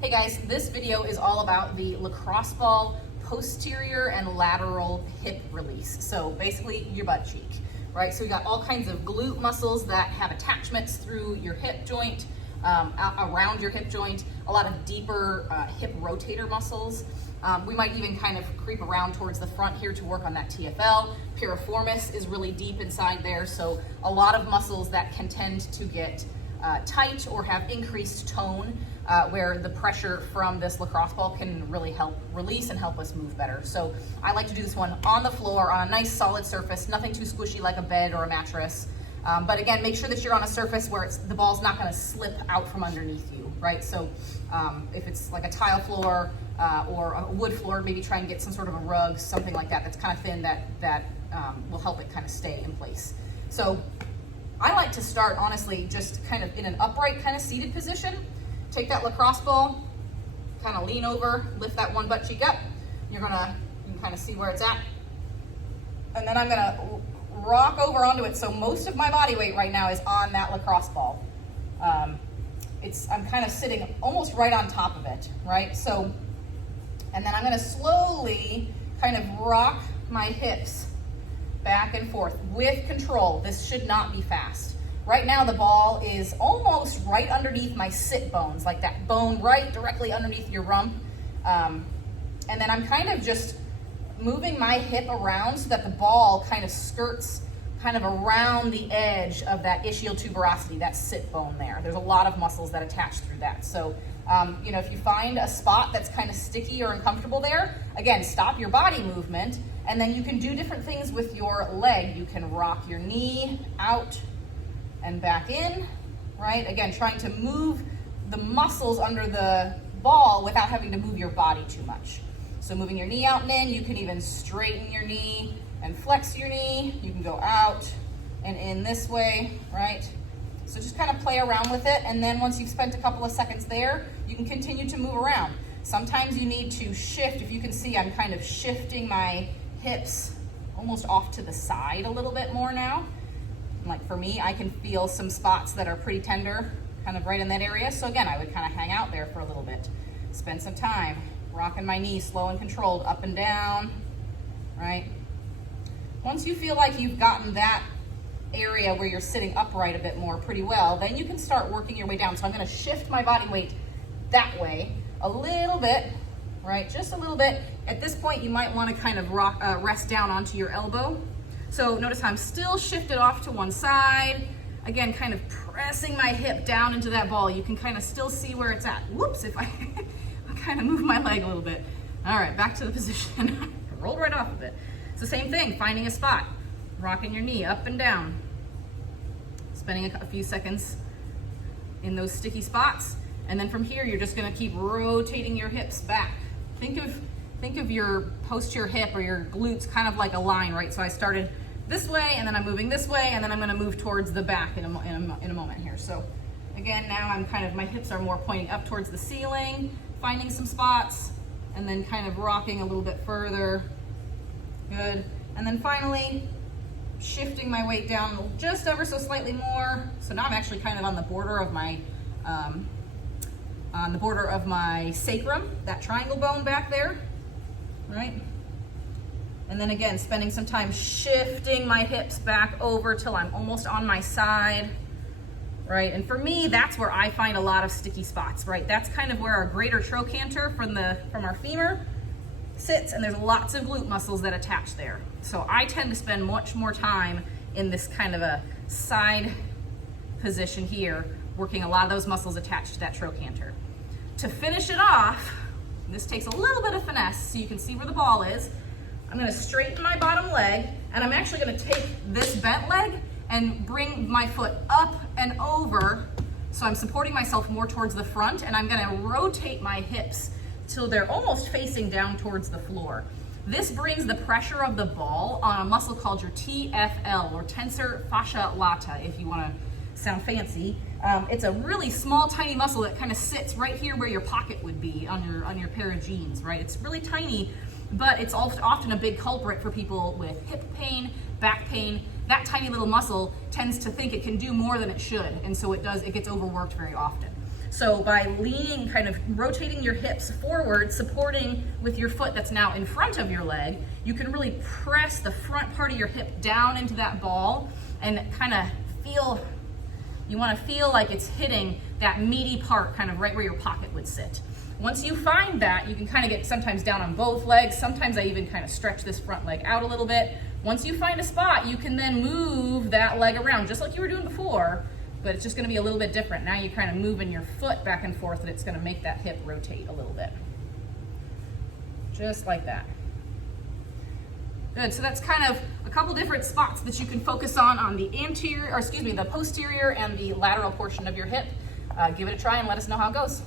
Hey guys, this video is all about the lacrosse ball posterior and lateral hip release. So basically your butt cheek, right? So we got all kinds of glute muscles that have attachments through your hip joint, around your hip joint, a lot of deeper hip rotator muscles. We might even kind of creep around towards the front here to work on that TFL. Piriformis is really deep inside there. So a lot of muscles that can tend to get tight or have increased tone, where the pressure from this lacrosse ball can really help release and help us move better. So I like to do this one on the floor on a nice solid surface, nothing too squishy like a bed or a mattress. But again, make sure that you're on a surface where the ball's not gonna slip out from underneath you, right? So if it's like a tile floor or a wood floor, maybe try and get some sort of a rug, something like that that's kind of thin that will help it kind of stay in place. So I like to start, honestly, just kind of in an upright kind of seated position. Take that lacrosse ball, kind of lean over, lift that one butt cheek up. You can kind of see where it's at. And then I'm gonna rock over onto it. So most of my body weight right now is on that lacrosse ball. I'm kind of sitting almost right on top of it, right? So, and then I'm gonna slowly kind of rock my hips back and forth with control. This should not be fast. Right now the ball is almost right underneath my sit bones, like that bone right directly underneath your rump. And then I'm kind of just moving my hip around so that the ball kind of skirts kind of around the edge of that ischial tuberosity, that sit bone there. There's a lot of muscles that attach through that. So, if you find a spot that's kind of sticky or uncomfortable there, again, stop your body movement, and then you can do different things with your leg. You can rock your knee out and back in, right? Again, trying to move the muscles under the ball without having to move your body too much. So moving your knee out and in, you can even straighten your knee and flex your knee. You can go out and in this way, right? So just kind of play around with it. And then once you've spent a couple of seconds there, you can continue to move around. Sometimes you need to shift. If you can see, I'm kind of shifting my hips almost off to the side a little bit more now. Like for me, I can feel some spots that are pretty tender, kind of right in that area. So again, I would kind of hang out there for a little bit. Spend some time rocking my knee slow and controlled up and down, right? Once you feel like you've gotten that area where you're sitting upright a bit more pretty well, then you can start working your way down. So I'm gonna shift my body weight that way a little bit, right? Just a little bit. At this point, you might wanna kind of rest down onto your elbow. So notice how I'm still shifted off to one side. Again, kind of pressing my hip down into that ball. You can kind of still see where it's at. Whoops, if I kind of move my leg a little bit. All right, back to the position. Rolled right off of it. It's the same thing, finding a spot, rocking your knee up and down, spending a few seconds in those sticky spots. And then from here, you're just gonna keep rotating your hips back. Think of your posterior hip or your glutes kind of like a line, right? So I started this way, and then I'm moving this way, and then I'm gonna move towards the back in a moment here. So again, now my hips are more pointing up towards the ceiling, finding some spots, and then kind of rocking a little bit further. Good. And then finally, shifting my weight down just ever so slightly more. So now I'm actually kind of on the border of my sacrum, that triangle bone back there, right? And then again, spending some time shifting my hips back over till I'm almost on my side, right? And for me, that's where I find a lot of sticky spots, right? That's kind of where our greater trochanter from our femur sits, and there's lots of glute muscles that attach there. So I tend to spend much more time in this kind of a side position here, working a lot of those muscles attached to that trochanter. To finish it off, this takes a little bit of finesse so you can see where the ball is. I'm gonna straighten my bottom leg, and I'm actually gonna take this bent leg and bring my foot up and over, so I'm supporting myself more towards the front, and I'm gonna rotate my hips till they're almost facing down towards the floor. This brings the pressure of the ball on a muscle called your TFL, or tensor fascia lata, if you wanna sound fancy. It's a really small, tiny muscle that kind of sits right here where your pocket would be on your pair of jeans, right? It's really tiny, but it's often a big culprit for people with hip pain, back pain. That tiny little muscle tends to think it can do more than it should, and so it gets overworked very often. So by leaning, kind of rotating your hips forward, supporting with your foot that's now in front of your leg, you can really press the front part of your hip down into that ball and kind of feel, you want to feel like it's hitting that meaty part kind of right where your pocket would sit. Once you find that, you can kind of get sometimes down on both legs. Sometimes I even kind of stretch this front leg out a little bit. Once you find a spot, you can then move that leg around just like you were doing before, but it's just going to be a little bit different. Now you're kind of moving your foot back and forth, and it's going to make that hip rotate a little bit. Just like that. Good, so that's kind of a couple different spots that you can focus on the anterior, or excuse me, the posterior and the lateral portion of your hip. Give it a try and let us know how it goes.